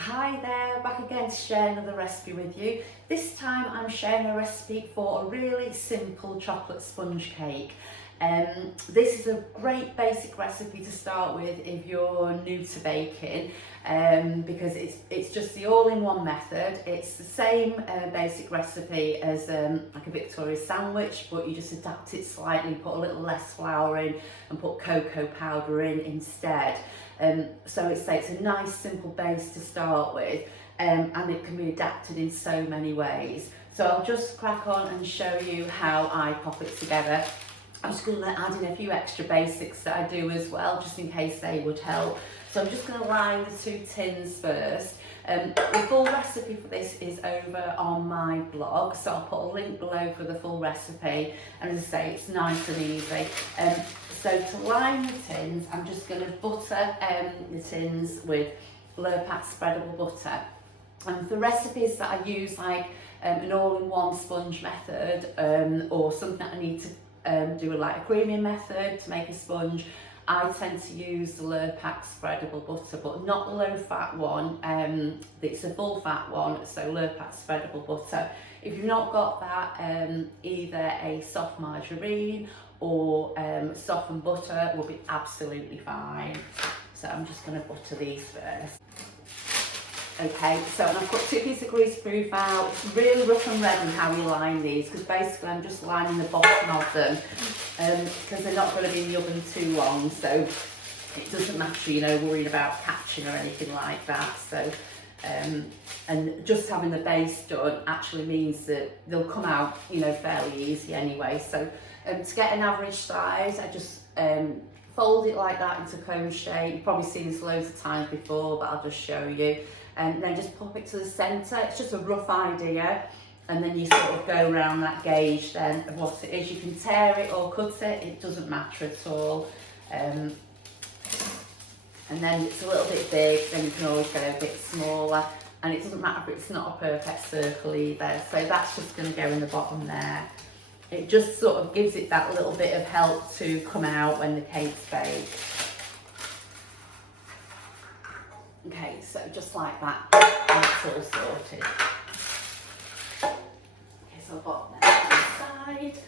Hi there, back again to share another recipe with you. This time I'm sharing a recipe for a really simple chocolate sponge cake. This is a great basic recipe to start with if you're new to baking, because it's just the all-in-one method. It's the same basic recipe as like a Victoria sandwich, but you just adapt it slightly, put a little less flour in and put cocoa powder in instead. So it's a nice simple base to start with, and it can be adapted in so many ways. So I'll just crack on and show you how I pop it together. I'm just going to add in a few extra basics that I do as well, just in case they would help. So I'm just going to line the two tins first. The full recipe for this is over on my blog, so I'll put a link below for the full recipe. And as I say, it's nice and easy. So to line the tins, I'm just going to butter the tins with Lurpak spreadable butter. And for recipes that I use like an all-in-one sponge method, or something that I need to do like a creaming method to make a sponge, I tend to use the Lurpak spreadable butter, but not the low-fat one. It's a full-fat one, so Lurpak spreadable butter. If you've not got that, either a soft margarine or softened butter will be absolutely fine. So I'm just going to butter these first. Okay, so I've got 2 pieces of greaseproof out. It's really rough and ready how you line these, because basically I'm just lining the bottom of them, because they're not going to be in the oven too long, so it doesn't matter, you know, worrying about catching or anything like that. So, and just having the base done actually means that they'll come out, you know, fairly easy anyway. So to get an average size, I just fold it like that into cone shape. You've probably seen this loads of times before, but I'll just show you. And then just pop it to the centre. It's just a rough idea, and then you sort of go around that gauge then of what it is. You can tear it or cut it, it doesn't matter at all. And then it's a little bit big, then you can always go a bit smaller, and it doesn't matter if it's not a perfect circle either. So that's just going to go in the bottom there. It just sort of gives it that little bit of help to come out when the cake's baked. Okay, so just like that, and it's all sorted. Okay, so I've got that on the side.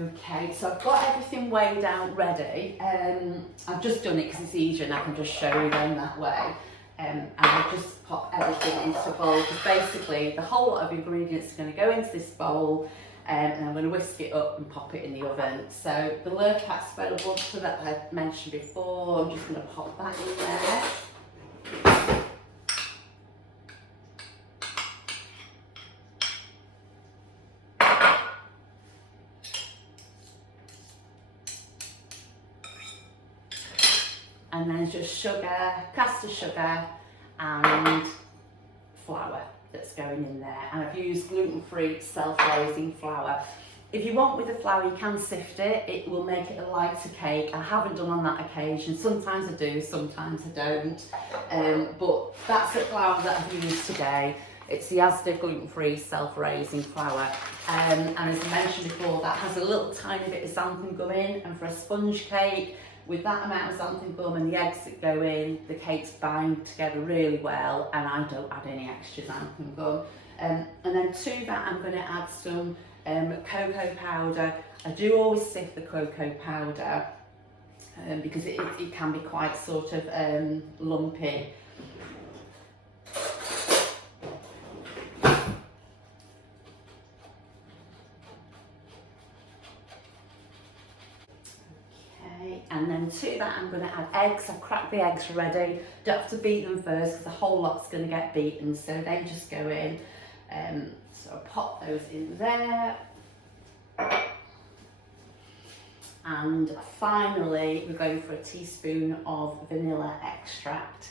Okay, so I've got everything weighed out ready. I've just done it because it's easier and I can just show you them that way. And I'll just pop everything into a bowl, because basically the whole lot of ingredients are going to go into this bowl, and I'm going to whisk it up and pop it in the oven. So the Lurpak spreadable butter that I mentioned before, I'm just going to pop that in there. And then just sugar, caster sugar and flour that's going in there. And I've used gluten-free self-raising flour. If you want with the flour, you can sift it. It will make it a lighter cake. I haven't done on that occasion. Sometimes I do, sometimes I don't. But that's the flour that I've used today. It's the Asda gluten-free self-raising flour. And as I mentioned before, that has a little tiny bit of xanthan gum in. And for a sponge cake, with that amount of xanthan gum and the eggs that go in, the cakes bind together really well, and I don't add any extra xanthan gum. And then to that, I'm going to add some cocoa powder. I do always sift the cocoa powder, because it can be quite sort of lumpy. And then to that I'm going to add eggs. I've cracked the eggs ready. Don't have to beat them first because the whole lot's going to get beaten, so they just go in. So I'll pop those in there. And finally we're going for a teaspoon of vanilla extract.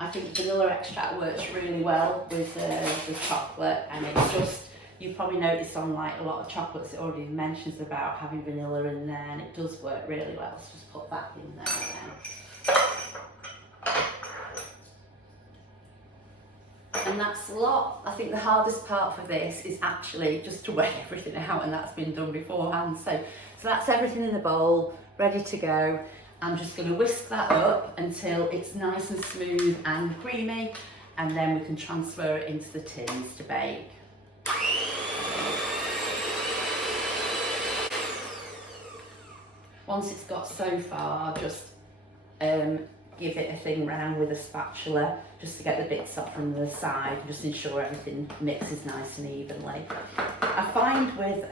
I think vanilla extract works really well with the chocolate, and it's just, you probably notice on like a lot of chocolates it already mentions about having vanilla in there, and it does work really well. So just put that in there now. And that's a lot. I think the hardest part for this is actually just to weigh everything out, and that's been done beforehand. So that's everything in the bowl, ready to go. I'm just going to whisk that up until it's nice and smooth and creamy, and then we can transfer it into the tins to bake. Once it's got so far, just give it a thing round with a spatula just to get the bits off from the side, just ensure everything mixes nice and evenly. I find with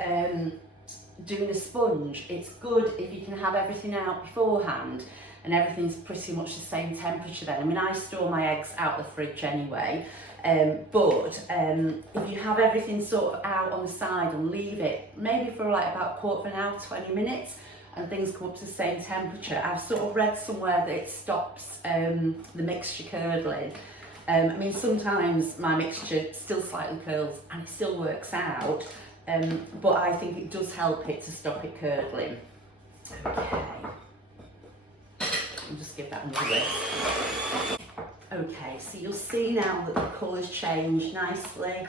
doing a sponge, it's good if you can have everything out beforehand and everything's pretty much the same temperature then. I mean, I store my eggs out the fridge anyway, but if you have everything sort of out on the side and leave it maybe for like about a quarter of an hour, 20 minutes, and things come up to the same temperature. I've sort of read somewhere that it stops the mixture curdling. I mean, sometimes my mixture still slightly curdles and it still works out, but I think it does help it to stop it curdling. Okay, I'll just give that another whisk. Okay, so you'll see now that the colour's changed nicely,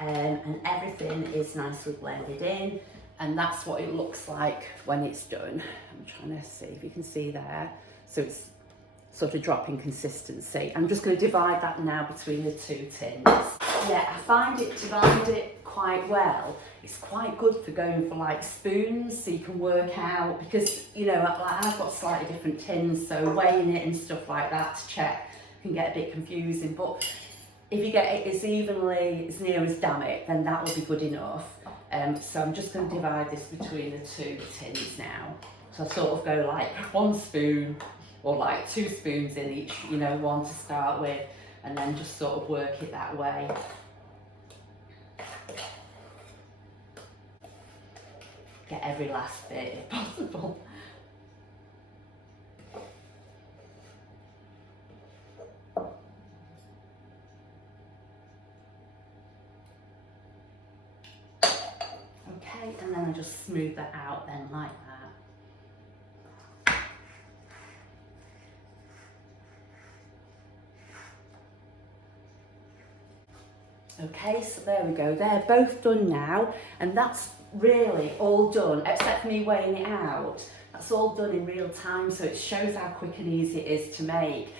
and everything is nicely blended in. And that's what it looks like when it's done. I'm trying to see if you can see there. So it's sort of dropping consistency. I'm just going to divide that now between the two tins. Yeah, I find it divide it quite well. It's quite good for going for like spoons, so you can work out, because you know, I've got slightly different tins, so weighing it and stuff like that to check can get a bit confusing. But if you get it as evenly, as near as damn it, then that will be good enough. So I'm just going to divide this between the two tins now. So I sort of go like 1 spoon or like 2 spoons in each, you know, one to start with, and then just sort of work it that way. Get every last bit if possible. Okay, and then I just smooth that out then like that. Okay, so there we go, they're both done now, and that's really all done, except for me weighing it out. That's all done in real time, so it shows how quick and easy it is to make.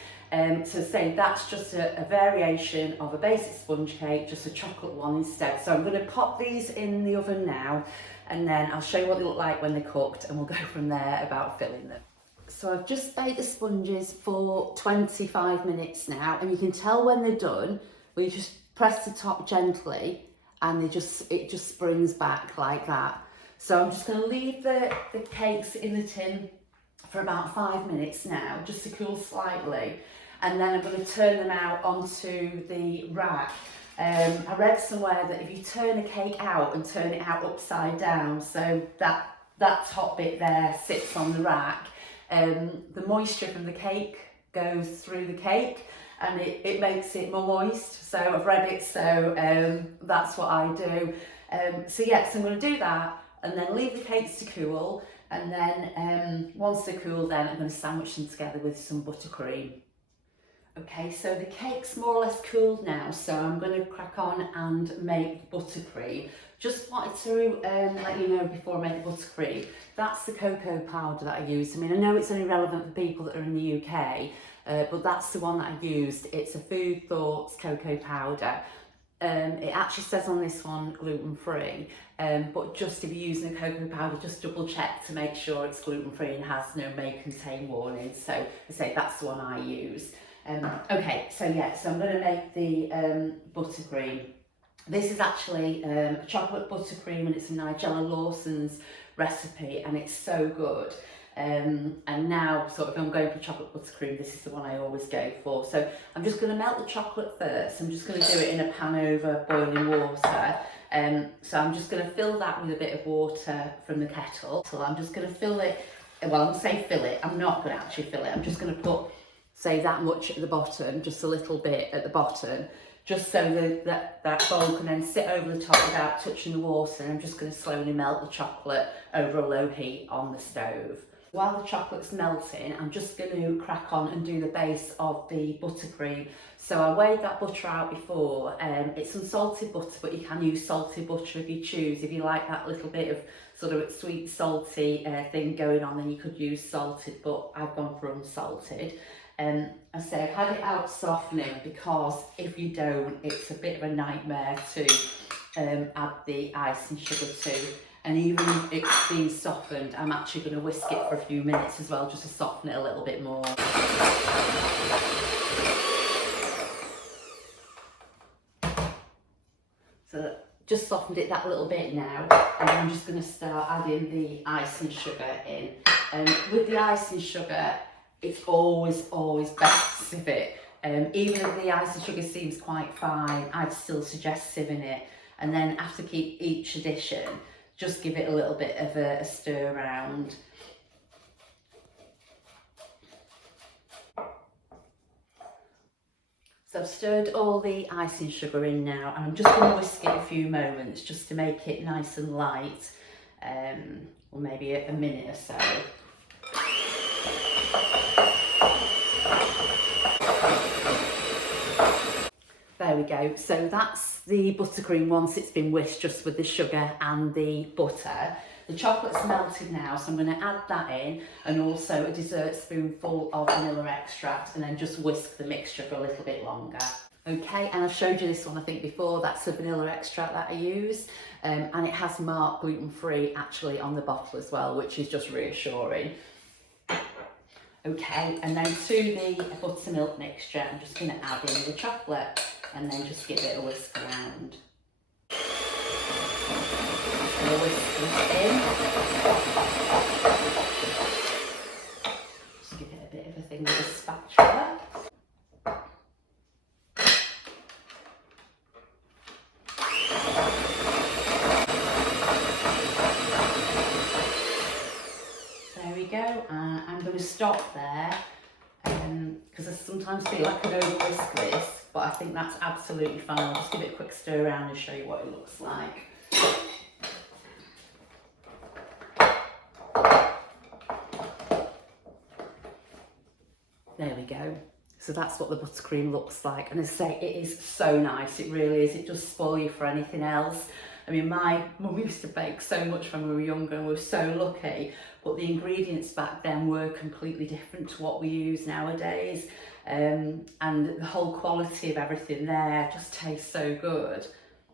So say that's just a variation of a basic sponge cake, just a chocolate one instead. So I'm going to pop these in the oven now, and then I'll show you what they look like when they're cooked, and we'll go from there about filling them. So I've just baked the sponges for 25 minutes now, and you can tell when they're done, we just press the top gently and it just springs back like that. So I'm just going to leave the cakes in the tin for about 5 minutes now, just to cool slightly, and then I'm going to turn them out onto the rack. I read somewhere that if you turn a cake out and turn it out upside down, so that top bit there sits on the rack, the moisture from the cake goes through the cake and it makes it more moist. So I've read it, so that's what I do. So yes, I'm going to do that and then leave the cakes to cool, and then once they're cool, then I'm going to sandwich them together with some buttercream. Okay, so the cake's more or less cooled now, so I'm going to crack on and make the buttercream. Just wanted to let you know before I make the buttercream, that's the cocoa powder that I use. I mean, I know it's only relevant for people that are in the UK, but that's the one that I used. It's a Food Thoughts cocoa powder. It actually says on this one gluten-free, but just if you're using a cocoa powder, just double check to make sure it's gluten-free and has no may contain warning. So I say that's the one I use. Okay, so yeah, so I'm going to make the buttercream. This is actually a chocolate buttercream, and it's a Nigella Lawson's recipe, and it's so good. And now, sort of, if I'm going for chocolate buttercream, this is the one I always go for. So I'm just going to melt the chocolate first. I'm just going to do it in a pan over boiling water. So I'm just going to fill that with a bit of water from the kettle. So I'm just going to fill it, well, I'm going to say fill it. I'm not going to actually fill it. I'm just going to put, say, that much at the bottom, just a little bit at the bottom, just so that bowl can then sit over the top without touching the water. And I'm just going to slowly melt the chocolate over a low heat on the stove. While the chocolate's melting, I'm just going to crack on and do the base of the buttercream. So I weighed that butter out before. It's unsalted butter, but you can use salted butter if you choose. If you like that little bit of sort of sweet salty thing going on, then you could use salted, but I've gone for unsalted. I say I've had it out softening because if you don't, it's a bit of a nightmare to add the icing sugar to. And even if it's been softened, I'm actually going to whisk it for a few minutes as well, just to soften it a little bit more. So just softened it that little bit now, and I'm just going to start adding the icing sugar in. With the icing sugar, it's always best to sieve it. Even if the icing sugar seems quite fine, I'd still suggest sieving it. And then after each addition, just give it a little bit of a stir around. So I've stirred all the icing sugar in now, and I'm just going to whisk it a few moments just to make it nice and light, or maybe a minute or so. There we go. So that's the buttercream once it's been whisked just with the sugar and the butter. The chocolate's melted now, so I'm going to add that in, and also a dessert spoonful of vanilla extract, and then just whisk the mixture for a little bit longer. Okay, and I've showed you this one I think before. That's the vanilla extract that I use, and it has marked gluten-free actually on the bottle as well, which is just reassuring. Okay, and then to the buttermilk mixture, I'm just going to add in the chocolate and then just give it a whisk around. Whisk in. Just give it a bit of a thing with a spatula. There we go. I'm going to stop there because I sometimes feel I could over whisk this, but I think that's absolutely fine. I'll just give it a quick stir around and show you what it looks like. There we go. So that's what the buttercream looks like, and as I say, it is so nice. It really is. It does spoil you for anything else. I mean, my mum used to bake so much when we were younger, and we were so lucky, but the ingredients back then were completely different to what we use nowadays, and the whole quality of everything there just tastes so good.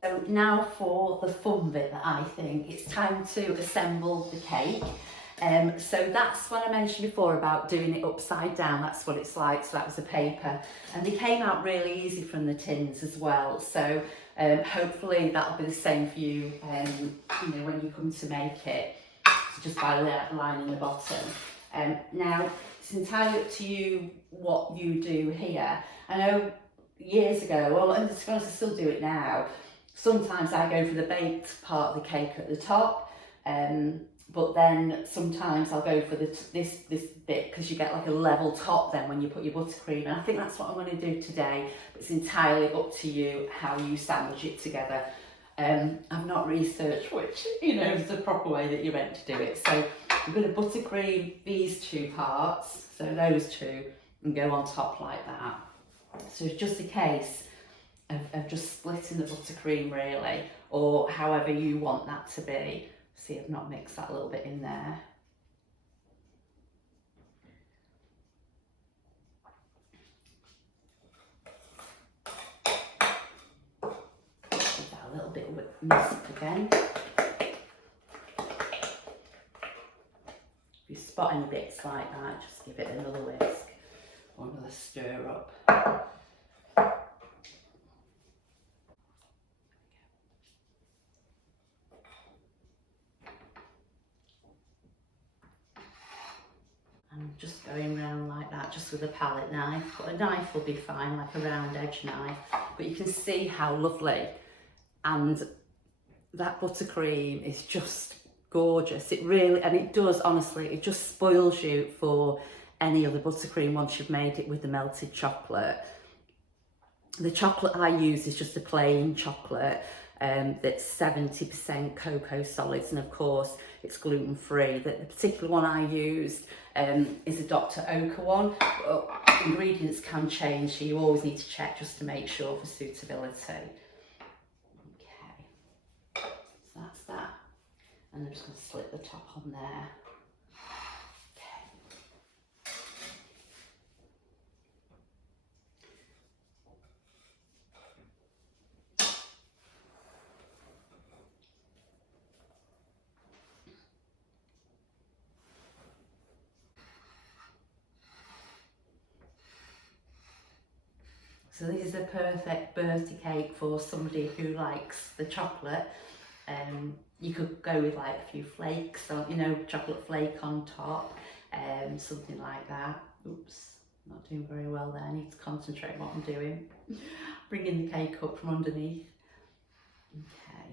So now for the fun bit that I think, it's time to assemble the cake. So that's what I mentioned before about doing it upside down. That's what it's like. So that was the paper, and they came out really easy from the tins as well. So hopefully that'll be the same for you, you know, when you come to make it. So just by lining the bottom. Now it's entirely up to you what you do here. I know years ago, well, and to be honest, I still do it now. Sometimes I go for the baked part of the cake at the top. But then sometimes I'll go for this bit, because you get like a level top then when you put your buttercream, and I think that's what I'm going to do today. But it's entirely up to you how you sandwich it together. I've not researched which, you know, is the proper way that you're meant to do it. So I'm going to buttercream these two parts, so those two, and go on top like that. So it's just a case of just splitting the buttercream really, or however you want that to be. See, I've not mixed that little bit in there. Give that a little bit of whisk again. If you spot any bits like that, just give it another whisk or another stir up. I'm just going round like that, just with a palette knife, but a knife will be fine, like a round edge knife. But you can see how lovely, and that buttercream is just gorgeous. It really, and it does, honestly, it just spoils you for any other buttercream once you've made it with the melted chocolate. The chocolate I use is just a plain chocolate that's 70% cocoa solids, and of course it's gluten-free. The particular one I used is a Dr. Oetker one. Ingredients can change, so you always need to check just to make sure for suitability. Okay, so that's that, and I'm just going to slip the top on there. So this is a perfect birthday cake for somebody who likes the chocolate. You could go with like a few flakes, or, you know, chocolate flake on top, something like that. Oops, not doing very well there. I need to concentrate what I'm doing. Bringing the cake up from underneath. Okay.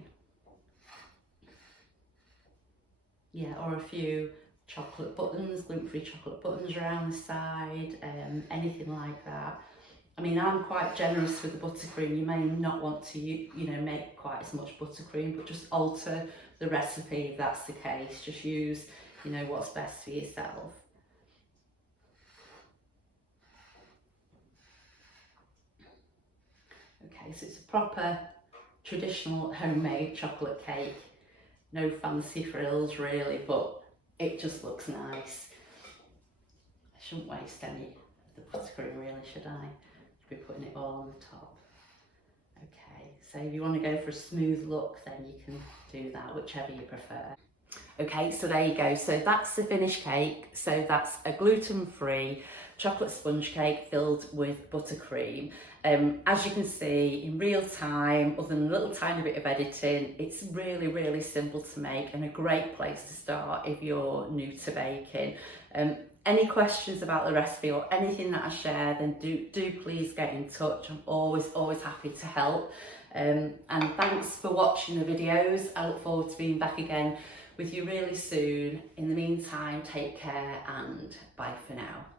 Yeah, or a few chocolate buttons, gluten-free chocolate buttons around the side, anything like that. I mean, I'm quite generous with the buttercream. You may not want to, you know, make quite as much buttercream, but just alter the recipe if that's the case. Just use, you know, what's best for yourself. Okay, so it's a proper traditional homemade chocolate cake. No fancy frills really, but it just looks nice. I shouldn't waste any of the buttercream really, should I? Should be putting it all on the top. Okay, so if you want to go for a smooth look, then you can do that, whichever you prefer. Okay, so there you go. So that's the finished cake. So that's a gluten-free chocolate sponge cake filled with buttercream. As you can see, in real time, other than a little tiny bit of editing, it's really, really simple to make and a great place to start if you're new to baking. Any questions about the recipe or anything that I share, then do please get in touch. I'm always happy to help. And thanks for watching the videos. I look forward to being back again with you really soon. In the meantime, take care and bye for now.